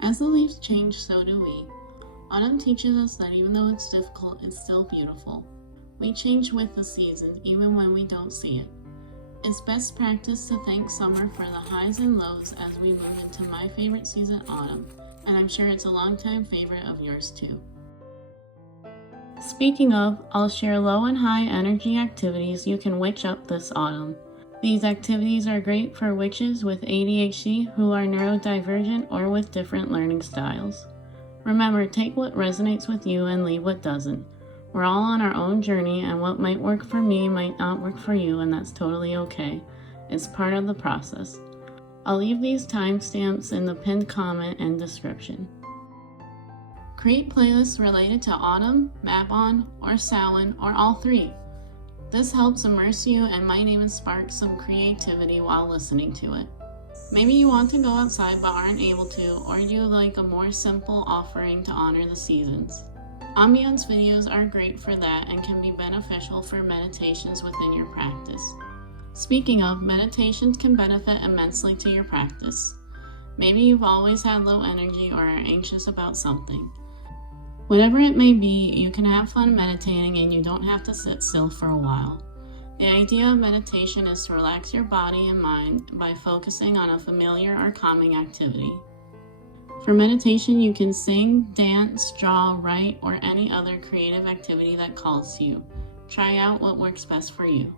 As the leaves change, so do we. Autumn teaches us that even though it's difficult, it's still beautiful. We change with the season, even when we don't see it. It's best practice to thank summer for the highs and lows as we move into my favorite season, autumn, and I'm sure it's a longtime favorite of yours too. Speaking of, I'll share low and high energy activities you can witch up this autumn. These activities are great for witches with ADHD who are neurodivergent or with different learning styles. Remember, take what resonates with you and leave what doesn't. We're all on our own journey, and what might work for me might not work for you, and that's totally okay. It's part of the process. I'll leave these timestamps in the pinned comment and description. Create playlists related to autumn, Mabon, or Samhain, or all three. This helps immerse you and might even spark some creativity while listening to it. Maybe you want to go outside but aren't able to, or you like a more simple offering to honor the seasons. Ambience videos are great for that and can be beneficial for meditations within your practice. Speaking of, meditations can benefit immensely to your practice. Maybe you've always had low energy or are anxious about something. Whatever it may be, you can have fun meditating and you don't have to sit still for a while. The idea of meditation is to relax your body and mind by focusing on a familiar or calming activity. For meditation, you can sing, dance, draw, write, or any other creative activity that calls to you. Try out what works best for you.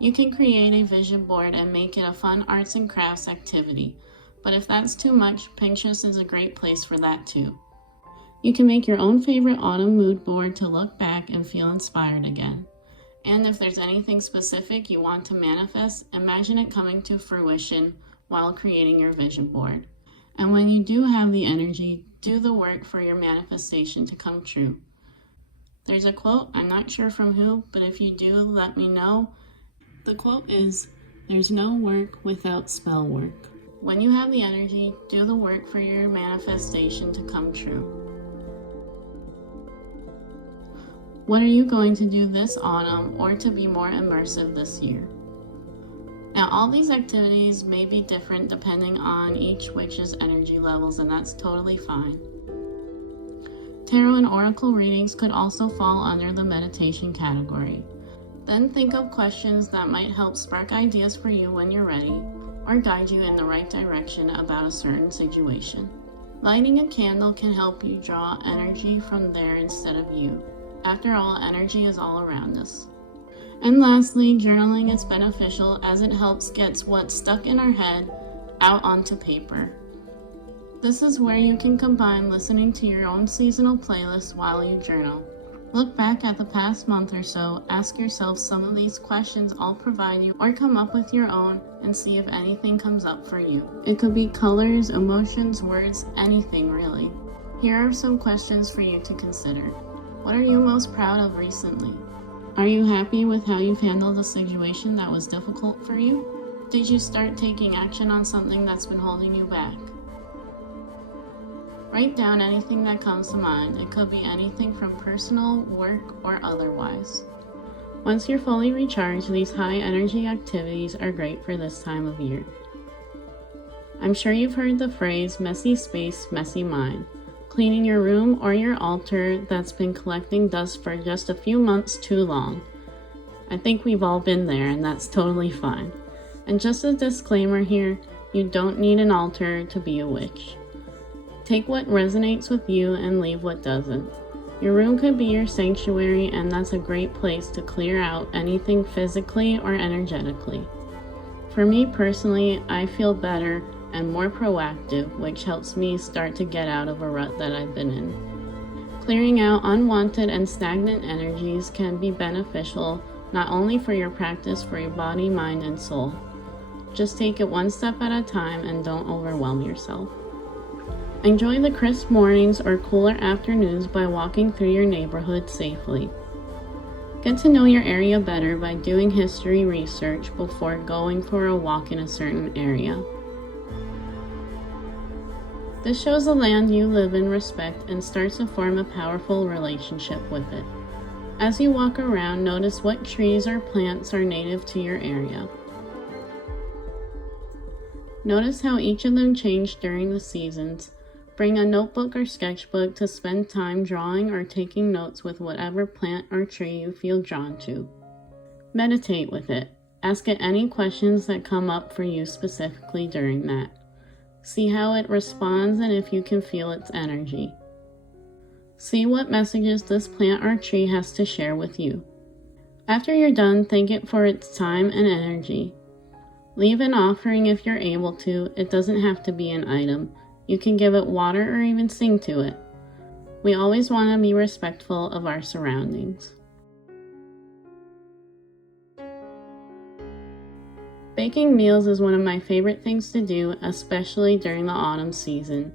You can create a vision board and make it a fun arts and crafts activity, but if that's too much, Pinterest is a great place for that too. You can make your own favorite autumn mood board to look back and feel inspired again. And if there's anything specific you want to manifest, imagine it coming to fruition while creating your vision board. And when you do have the energy, do the work for your manifestation to come true. There's a quote, I'm not sure from who, but if you do, let me know. The quote is, "There's no work without spell work." When you have the energy, do the work for your manifestation to come true. What are you going to do this autumn or to be more immersive this year? Now, all these activities may be different depending on each witch's energy levels, and that's totally fine. Tarot and oracle readings could also fall under the meditation category. Then think of questions that might help spark ideas for you when you're ready, or guide you in the right direction about a certain situation. Lighting a candle can help you draw energy from there instead of you. After all, energy is all around us. And lastly, journaling is beneficial as it helps get what's stuck in our head out onto paper. This is where you can combine listening to your own seasonal playlist while you journal. Look back at the past month or so, ask yourself some of these questions I'll provide you, or come up with your own and see if anything comes up for you. It could be colors, emotions, words, anything really. Here are some questions for you to consider. What are you most proud of recently? Are you happy with how you've handled a situation that was difficult for you? Did you start taking action on something that's been holding you back? Write down anything that comes to mind. It could be anything from personal, work, or otherwise. Once you're fully recharged, these high energy activities are great for this time of year. I'm sure you've heard the phrase, messy space, messy mind. Cleaning your room or your altar that's been collecting dust for just a few months too long. I think we've all been there, and that's totally fine. And just a disclaimer here, you don't need an altar to be a witch. Take what resonates with you and leave what doesn't. Your room could be your sanctuary, and that's a great place to clear out anything physically or energetically. For me personally, I feel better and more proactive, which helps me start to get out of a rut that I've been in. Clearing out unwanted and stagnant energies can be beneficial not only for your practice, for your body, mind, and soul. Just take it one step at a time and don't overwhelm yourself. Enjoy the crisp mornings or cooler afternoons by walking through your neighborhood safely. Get to know your area better by doing history research before going for a walk in a certain area. This shows the land you live in respect and starts to form a powerful relationship with it. As you walk around, notice what trees or plants are native to your area. Notice how each of them change during the seasons. Bring a notebook or sketchbook to spend time drawing or taking notes with whatever plant or tree you feel drawn to. Meditate with it. Ask it any questions that come up for you specifically during that. See how it responds and if you can feel its energy. See what messages this plant or tree has to share with you. After you're done, thank it for its time and energy. Leave an offering if you're able to. It doesn't have to be an item. You can give it water or even sing to it. We always want to be respectful of our surroundings. Baking meals is one of my favorite things to do, especially during the autumn season.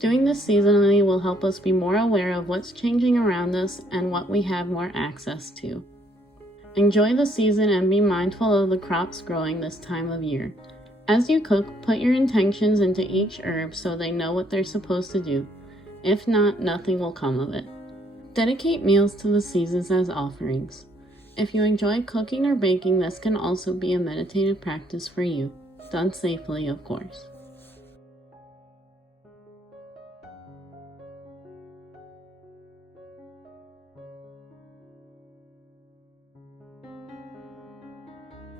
Doing this seasonally will help us be more aware of what's changing around us and what we have more access to. Enjoy the season and be mindful of the crops growing this time of year. As you cook, put your intentions into each herb so they know what they're supposed to do. If not, nothing will come of it. Dedicate meals to the seasons as offerings. If you enjoy cooking or baking, this can also be a meditative practice for you, done safely, of course.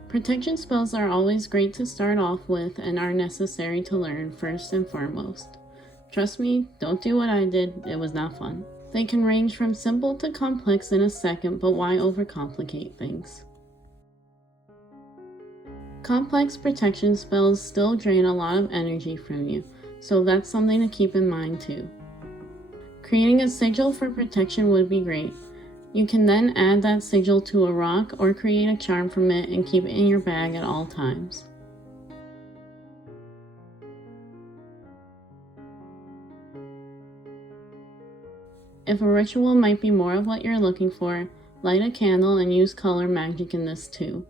Protection spells are always great to start off with and are necessary to learn first and foremost. Trust me, don't do what I did, it was not fun. They can range from simple to complex in a second, but why overcomplicate things? Complex protection spells still drain a lot of energy from you, so that's something to keep in mind too. Creating a sigil for protection would be great. You can then add that sigil to a rock or create a charm from it and keep it in your bag at all times. If a ritual might be more of what you're looking for, light a candle and use color magic in this too.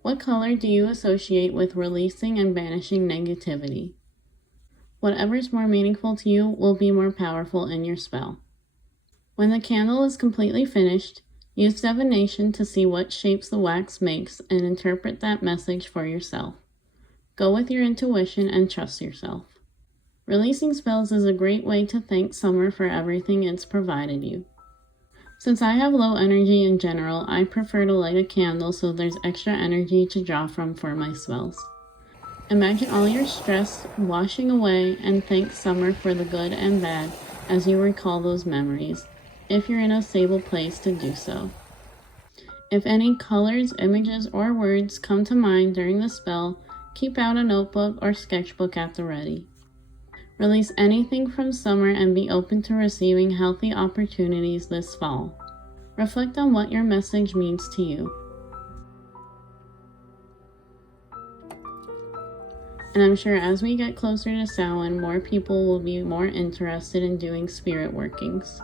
What color do you associate with releasing and banishing negativity? Whatever's more meaningful to you will be more powerful in your spell. When the candle is completely finished, use divination to see what shapes the wax makes and interpret that message for yourself. Go with your intuition and trust yourself. Releasing spells is a great way to thank summer for everything it's provided you. Since I have low energy in general, I prefer to light a candle so there's extra energy to draw from for my spells. Imagine all your stress washing away and thank summer for the good and bad as you recall those memories, if you're in a stable place to do so. If any colors, images, or words come to mind during the spell, keep out a notebook or sketchbook at the ready. Release anything from summer and be open to receiving healthy opportunities this fall. Reflect on what your message means to you. And I'm sure as we get closer to Samhain, more people will be more interested in doing spirit workings.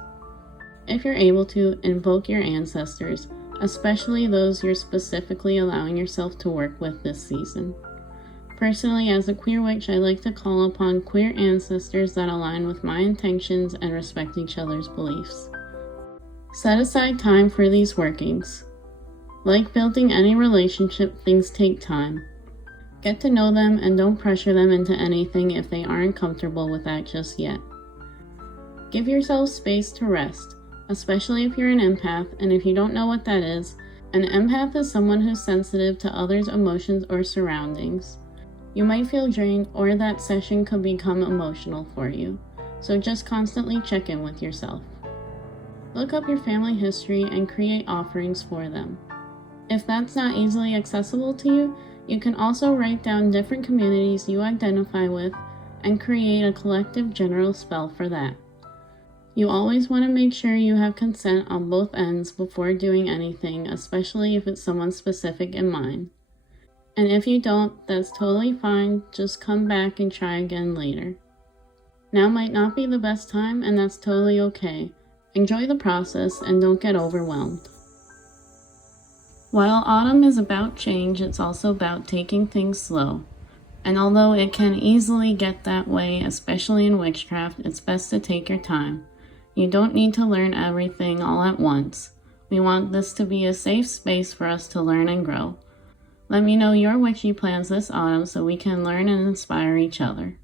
If you're able to, invoke your ancestors, especially those you're specifically allowing yourself to work with this season. Personally, as a queer witch, I like to call upon queer ancestors that align with my intentions and respect each other's beliefs. Set aside time for these workings. Like building any relationship, things take time. Get to know them and don't pressure them into anything if they aren't comfortable with that just yet. Give yourself space to rest, especially if you're an empath, and if you don't know what that is, an empath is someone who's sensitive to others' emotions or surroundings. You might feel drained or that session could become emotional for you, so just constantly check in with yourself. Look up your family history and create offerings for them. If that's not easily accessible to you, you can also write down different communities you identify with and create a collective general spell for that. You always want to make sure you have consent on both ends before doing anything, especially if it's someone specific in mind. And if you don't, that's totally fine, just come back and try again later. Now might not be the best time, and that's totally okay. Enjoy the process and don't get overwhelmed. While autumn is about change, it's also about taking things slow. And although it can easily get that way, especially in witchcraft, it's best to take your time. You don't need to learn everything all at once. We want this to be a safe space for us to learn and grow. Let me know your witchy plans this autumn so we can learn and inspire each other.